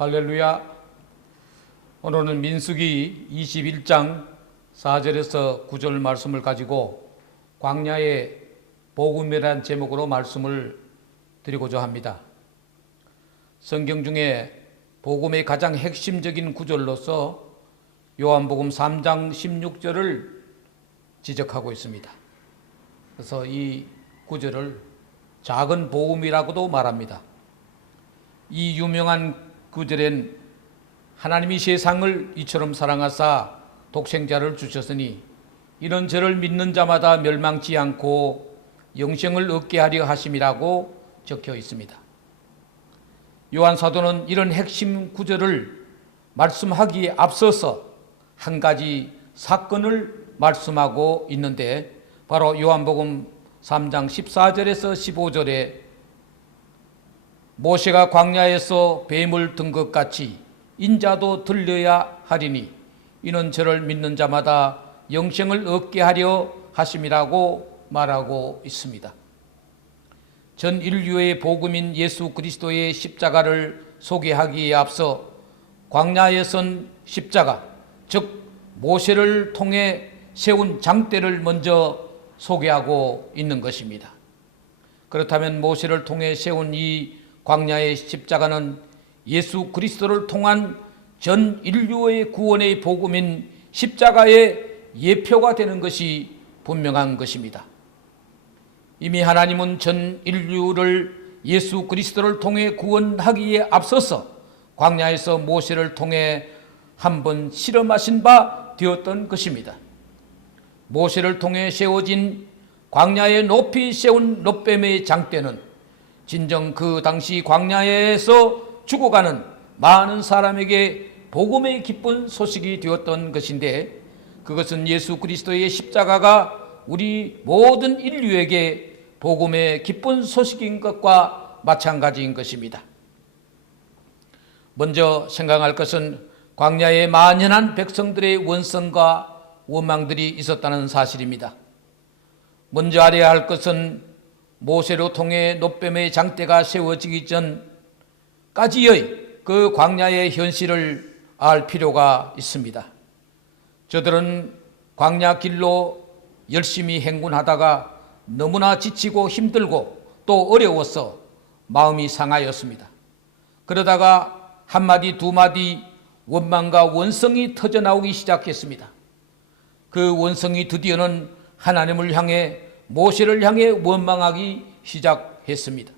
할렐루야. 오늘은 민수기 21장 4절에서 9절 말씀을 가지고 광야의 복음이라는 제목으로 말씀을 드리고자 합니다. 성경 중에 복음의 가장 핵심적인 구절로서 요한복음 3장 16절을 지적하고 있습니다. 그래서 이 구절을 작은 복음이라고도 말합니다. 이 유명한 구절엔 하나님이 세상을 이처럼 사랑하사 독생자를 주셨으니 이런 저를 믿는 자마다 멸망치 않고 영생을 얻게 하려 하심이라고 적혀 있습니다. 요한 사도는 이런 핵심 구절을 말씀하기에 앞서서 한 가지 사건을 말씀하고 있는데 바로 요한복음 3장 14절에서 15절에 모세가 광야에서 뱀을 든 것 같이 인자도 들려야 하리니 이는 저를 믿는 자마다 영생을 얻게 하려 하심이라고 말하고 있습니다. 전 인류의 복음인 예수 그리스도의 십자가를 소개하기에 앞서 광야에 선 십자가, 즉 모세를 통해 세운 장대를 먼저 소개하고 있는 것입니다. 그렇다면 모세를 통해 세운 이 광야의 십자가는 예수 그리스도를 통한 전 인류의 구원의 복음인 십자가의 예표가 되는 것이 분명한 것입니다. 이미 하나님은 전 인류를 예수 그리스도를 통해 구원하기에 앞서서 광야에서 모세를 통해 한번 실험하신 바 되었던 것입니다. 모세를 통해 세워진 광야에 높이 세운 롯뱀의 장대는 진정 그 당시 광야에서 죽어가는 많은 사람에게 복음의 기쁜 소식이 되었던 것인데 그것은 예수 그리스도의 십자가가 우리 모든 인류에게 복음의 기쁜 소식인 것과 마찬가지인 것입니다. 먼저 생각할 것은 광야에 만연한 백성들의 원성과 원망들이 있었다는 사실입니다. 먼저 알아야 할 것은 모세로 통해 롯뱀의 장대가 세워지기 전까지의 그 광야의 현실을 알 필요가 있습니다. 저들은 광야 길로 열심히 행군하다가 너무나 지치고 힘들고 또 어려워서 마음이 상하였습니다. 그러다가 한마디 두마디 원망과 원성이 터져나오기 시작했습니다. 그 원성이 드디어는 하나님을 향해 모세를 향해 원망하기 시작했습니다.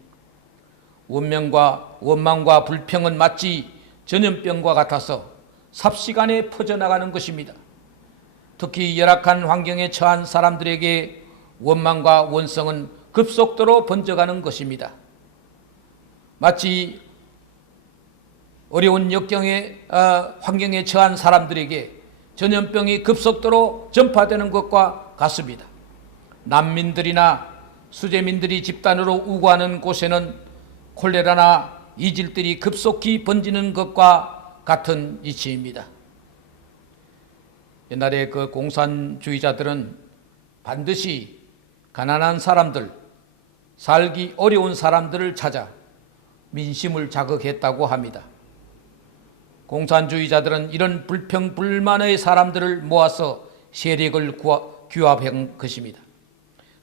원망과 불평은 마치 전염병과 같아서 삽시간에 퍼져나가는 것입니다. 특히 열악한 환경에 처한 사람들에게 원망과 원성은 급속도로 번져가는 것입니다. 마치 어려운 환경에 처한 사람들에게 전염병이 급속도로 전파되는 것과 같습니다. 난민들이나 수재민들이 집단으로 우거하는 곳에는 콜레라나 이질들이 급속히 번지는 것과 같은 이치입니다. 옛날에 그 공산주의자들은 반드시 가난한 사람들, 살기 어려운 사람들을 찾아 민심을 자극했다고 합니다. 공산주의자들은 이런 불평, 불만의 사람들을 모아서 세력을 규합한 것입니다.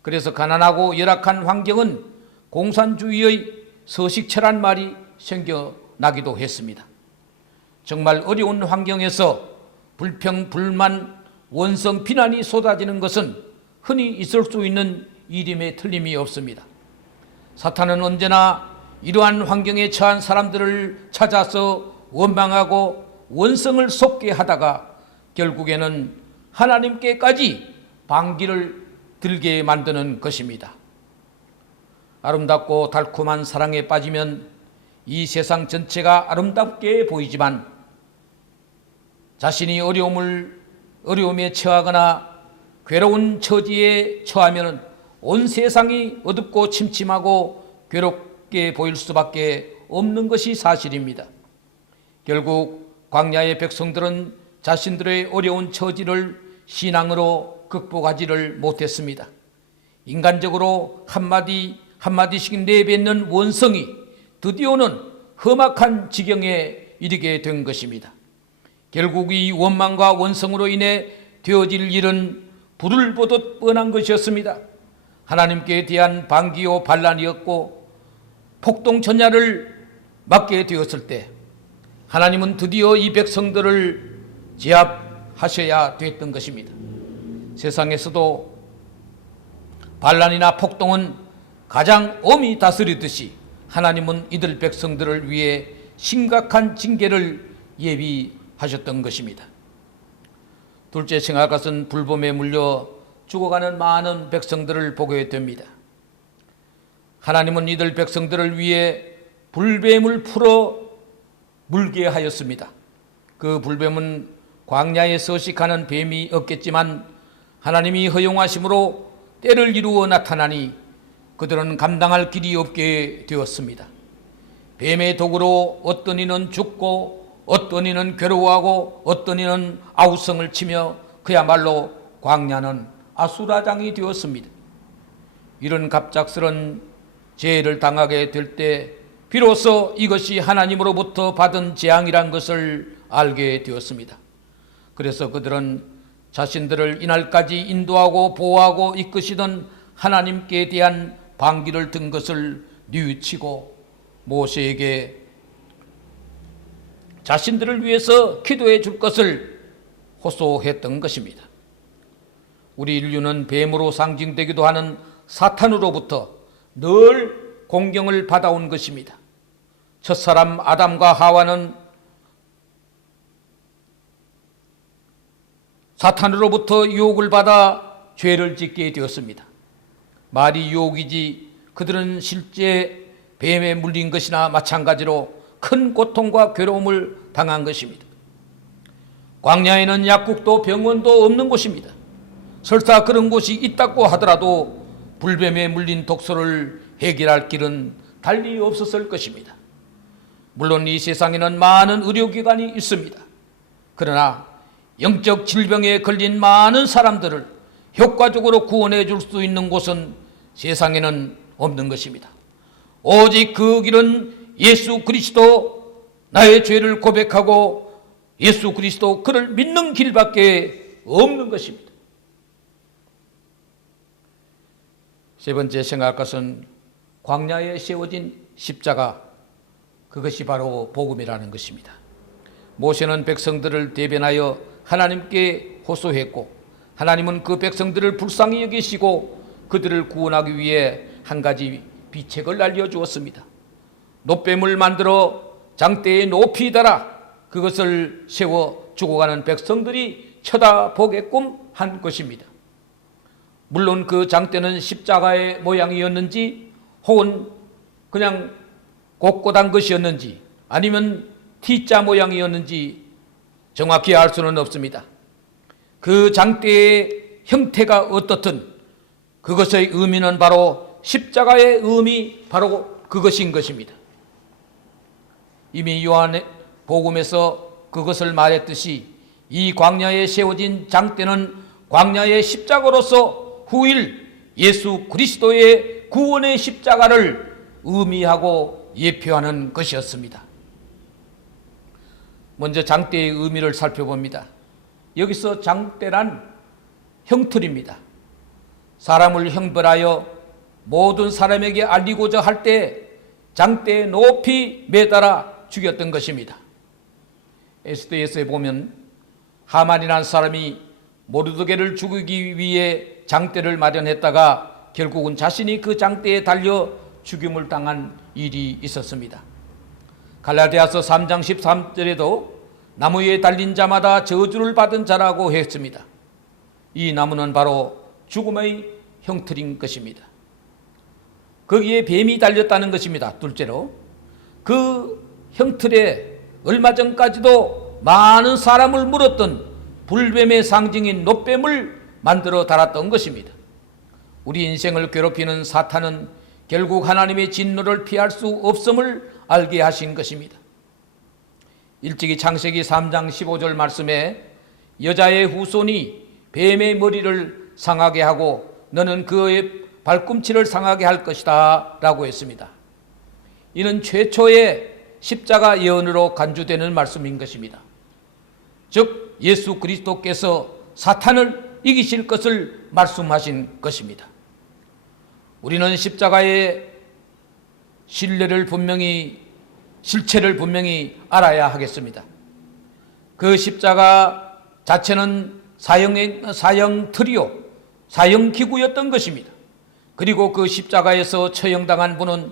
그래서 가난하고 열악한 환경은 공산주의의 서식처란 말이 생겨나기도 했습니다. 정말 어려운 환경에서 불평, 불만, 원성, 비난이 쏟아지는 것은 흔히 있을 수 있는 일임에 틀림이 없습니다. 사탄은 언제나 이러한 환경에 처한 사람들을 찾아서 원망하고 원성을 쏟게 하다가 결국에는 하나님께까지 반기를 들게 만드는 것입니다. 아름답고 달콤한 사랑에 빠지면 이 세상 전체가 아름답게 보이지만 자신이 어려움에 처하거나 괴로운 처지에 처하면 온 세상이 어둡고 침침하고 괴롭게 보일 수밖에 없는 것이 사실입니다. 결국 광야의 백성들은 자신들의 어려운 처지를 신앙으로 극복하지를 못했습니다. 인간적으로 한마디씩 내뱉는 원성이 드디어는 험악한 지경에 이르게 된 것입니다. 결국 이 원망과 원성으로 인해 되어질 일은 불을 보듯 뻔한 것이었습니다. 하나님께 대한 반기요 반란이었고 폭동천야를 맞게 되었을 때 하나님은 드디어 이 백성들을 제압하셔야 됐던 것입니다. 세상에서도 반란이나 폭동은 가장 엄히 다스리듯이 하나님은 이들 백성들을 위해 심각한 징계를 예비하셨던 것입니다. 둘째 생각할 것은 불법에 물려 죽어가는 많은 백성들을 보게 됩니다. 하나님은 이들 백성들을 위해 불뱀을 풀어 물게 하였습니다. 그 불뱀은 광야에 서식하는 뱀이었겠지만 하나님이 허용하심으로 때를 이루어 나타나니 그들은 감당할 길이 없게 되었습니다. 뱀의 독으로 어떤 이는 죽고 어떤 이는 괴로워하고 어떤 이는 아우성을 치며 그야말로 광야는 아수라장이 되었습니다. 이런 갑작스런 재해를 당하게 될 때 비로소 이것이 하나님으로부터 받은 재앙이란 것을 알게 되었습니다. 그래서 그들은 자신들을 이날까지 인도하고 보호하고 이끄시던 하나님께 대한 반기를 든 것을 뉘우치고 모세에게 자신들을 위해서 기도해 줄 것을 호소했던 것입니다. 우리 인류는 뱀으로 상징되기도 하는 사탄으로부터 늘 공경을 받아온 것입니다. 첫사람 아담과 하와는 사탄으로부터 유혹을 받아 죄를 짓게 되었습니다. 말이 유혹이지 그들은 실제 뱀에 물린 것이나 마찬가지로 큰 고통과 괴로움을 당한 것입니다. 광야에는 약국도 병원도 없는 곳입니다. 설사 그런 곳이 있다고 하더라도 불뱀에 물린 독소를 해결할 길은 달리 없었을 것입니다. 물론 이 세상에는 많은 의료기관이 있습니다. 그러나 영적 질병에 걸린 많은 사람들을 효과적으로 구원해 줄 수 있는 곳은 세상에는 없는 것입니다. 오직 그 길은 예수 그리스도, 나의 죄를 고백하고 예수 그리스도 그를 믿는 길밖에 없는 것입니다. 세 번째 생각할 것은 광야에 세워진 십자가, 그것이 바로 복음이라는 것입니다. 모세는 백성들을 대변하여 하나님께 호소했고 하나님은 그 백성들을 불쌍히 여기시고 그들을 구원하기 위해 한 가지 비책을 알려주었습니다. 놋뱀을 만들어 장대에 높이 달아 그것을 세워 죽어가는 백성들이 쳐다보게끔 한 것입니다. 물론 그 장대는 십자가의 모양이었는지 혹은 그냥 꼿꼿한 것이었는지 아니면 T자 모양이었는지 정확히 알 수는 없습니다. 그 장대의 형태가 어떻든 그것의 의미는 바로 십자가의 의미, 바로 그것인 것입니다. 이미 요한의 복음에서 그것을 말했듯이 이 광야에 세워진 장대는 광야의 십자가로서 후일 예수 그리스도의 구원의 십자가를 의미하고 예표하는 것이었습니다. 먼저 장대의 의미를 살펴봅니다. 여기서 장대란 형틀입니다. 사람을 형벌하여 모든 사람에게 알리고자 할 때 장대에 높이 매달아 죽였던 것입니다. 에스더에서에 보면 하만이라는 사람이 모르드게를 죽이기 위해 장대를 마련했다가 결국은 자신이 그 장대에 달려 죽임을 당한 일이 있었습니다. 갈라디아서 3장 13절에도 나무에 달린 자마다 저주를 받은 자라고 했습니다. 이 나무는 바로 죽음의 형틀인 것입니다. 거기에 뱀이 달렸다는 것입니다. 둘째로 그 형틀에 얼마 전까지도 많은 사람을 물었던 불뱀의 상징인 놋뱀을 만들어 달았던 것입니다. 우리 인생을 괴롭히는 사탄은 결국 하나님의 진노를 피할 수 없음을 알게 하신 것입니다. 일찍이 창세기 3장 15절 말씀에 여자의 후손이 뱀의 머리를 상하게 하고 너는 그의 발꿈치를 상하게 할 것이다 라고 했습니다. 이는 최초의 십자가 예언으로 간주되는 말씀인 것입니다. 즉 예수 그리스도께서 사탄을 이기실 것을 말씀하신 것입니다. 우리는 십자가의 실체를 분명히 알아야 하겠습니다. 그 십자가 자체는 사형 트리오, 사형 기구였던 것입니다. 그리고 그 십자가에서 처형당한 분은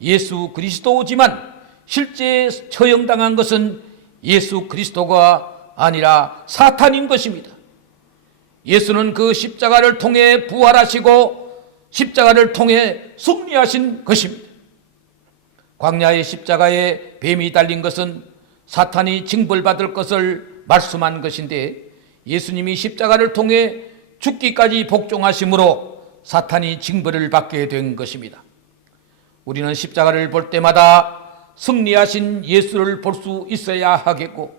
예수 그리스도지만 실제 처형당한 것은 예수 그리스도가 아니라 사탄인 것입니다. 예수는 그 십자가를 통해 부활하시고 십자가를 통해 승리하신 것입니다. 광야의 십자가에 뱀이 달린 것은 사탄이 징벌받을 것을 말씀한 것인데 예수님이 십자가를 통해 죽기까지 복종하심으로 사탄이 징벌을 받게 된 것입니다. 우리는 십자가를 볼 때마다 승리하신 예수를 볼 수 있어야 하겠고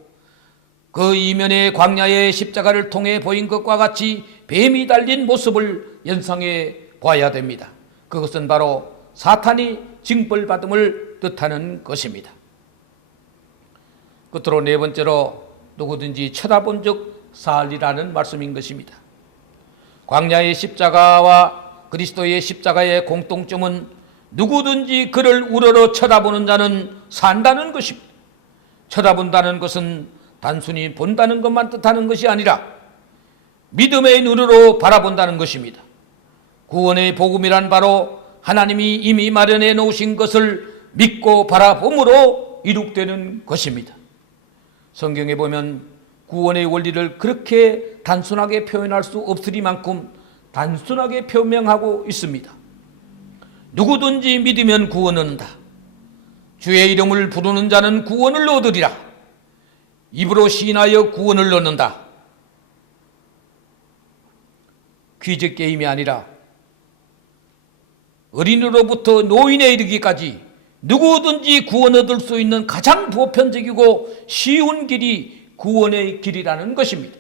그 이면에 광야의 십자가를 통해 보인 것과 같이 뱀이 달린 모습을 연상해 봐야 됩니다. 그것은 바로 사탄이 징벌받음을 뜻하는 것입니다. 끝으로 네 번째로 누구든지 쳐다본 적 살리라는 말씀인 것입니다. 광야의 십자가와 그리스도의 십자가의 공통점은 누구든지 그를 우러러 쳐다보는 자는 산다는 것입니다. 쳐다본다는 것은 단순히 본다는 것만 뜻하는 것이 아니라 믿음의 눈으로 바라본다는 것입니다. 구원의 복음이란 바로 하나님이 이미 마련해 놓으신 것을 믿고 바라봄으로 이룩되는 것입니다. 성경에 보면 구원의 원리를 그렇게 단순하게 표현할 수 없으리만큼 단순하게 표명하고 있습니다. 누구든지 믿으면 구원을 얻는다. 주의 이름을 부르는 자는 구원을 얻으리라. 입으로 시인하여 구원을 얻는다. 퀴즈 게임이 아니라 어린이로부터 노인에 이르기까지 누구든지 구원 얻을 수 있는 가장 보편적이고 쉬운 길이 구원의 길이라는 것입니다.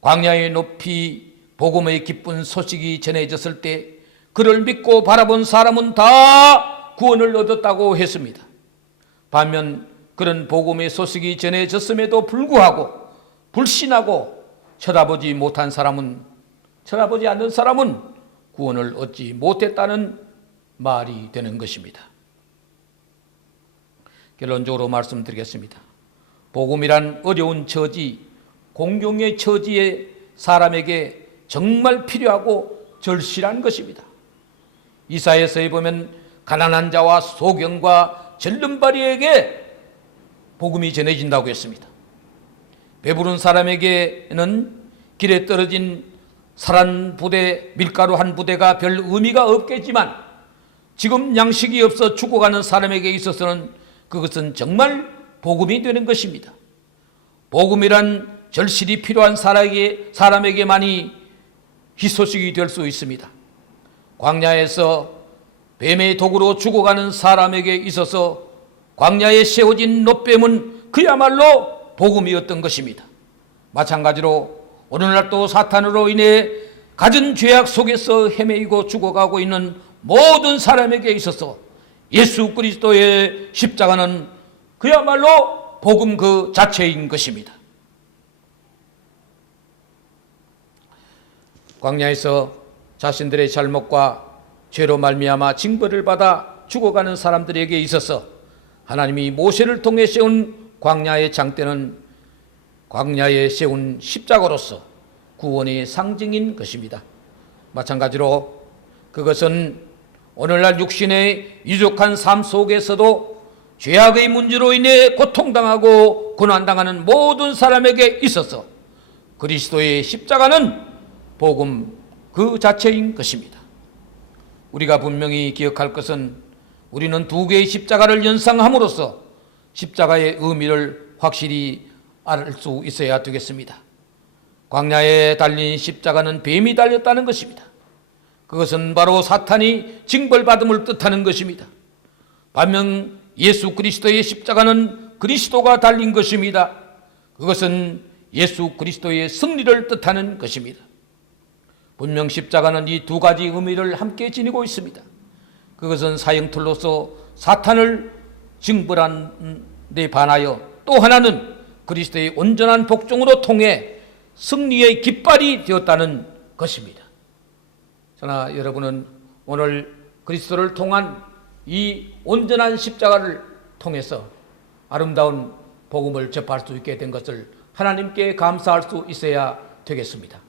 광야의 높이 복음의 기쁜 소식이 전해졌을 때 그를 믿고 바라본 사람은 다 구원을 얻었다고 했습니다. 반면 그런 복음의 소식이 전해졌음에도 불구하고 불신하고 쳐다보지 않는 사람은 구원을 얻지 못했다는 말이 되는 것입니다. 결론적으로 말씀드리겠습니다. 복음이란 어려운 처지, 공경의 처지에 사람에게 정말 필요하고 절실한 것입니다. 이사야서에 보면 가난한 자와 소경과 절름발이에게 복음이 전해진다고 했습니다. 배부른 사람에게는 길에 떨어진 살 부대, 밀가루 한 부대가 별 의미가 없겠지만 지금 양식이 없어 죽어가는 사람에게 있어서는 그것은 정말 복음이 되는 것입니다. 복음이란 절실히 필요한 사람에게만이 희소식이 될 수 있습니다. 광야에서 뱀의 독으로 죽어가는 사람에게 있어서 광야에 세워진 놋뱀은 그야말로 복음이었던 것입니다. 마찬가지로 오늘날도 사탄으로 인해 갖은 죄악 속에서 헤매이고 죽어가고 있는 모든 사람에게 있어서 예수 그리스도의 십자가는 그야말로 복음 그 자체인 것입니다. 광야에서 자신들의 잘못과 죄로 말미암아 징벌을 받아 죽어가는 사람들에게 있어서 하나님이 모세를 통해 세운 광야의 장대는 광야에 세운 십자가로서 구원의 상징인 것입니다. 마찬가지로 그것은 오늘날 육신의 유족한 삶 속에서도 죄악의 문제로 인해 고통당하고 고난당하는 모든 사람에게 있어서 그리스도의 십자가는 복음 그 자체인 것입니다. 우리가 분명히 기억할 것은 우리는 두 개의 십자가를 연상함으로써 십자가의 의미를 확실히 알 수 있어야 되겠습니다. 광야에 달린 십자가는 뱀이 달렸다는 것입니다. 그것은 바로 사탄이 징벌받음을 뜻하는 것입니다. 반면 예수 그리스도의 십자가는 그리스도가 달린 것입니다. 그것은 예수 그리스도의 승리를 뜻하는 것입니다. 분명 십자가는 이 두 가지 의미를 함께 지니고 있습니다. 그것은 사형틀로서 사탄을 징벌한 데 반하여 또 하나는 그리스도의 온전한 복종으로 통해 승리의 깃발이 되었다는 것입니다. 그러나 여러분은 오늘 그리스도를 통한 이 온전한 십자가를 통해서 아름다운 복음을 접할 수 있게 된 것을 하나님께 감사할 수 있어야 되겠습니다.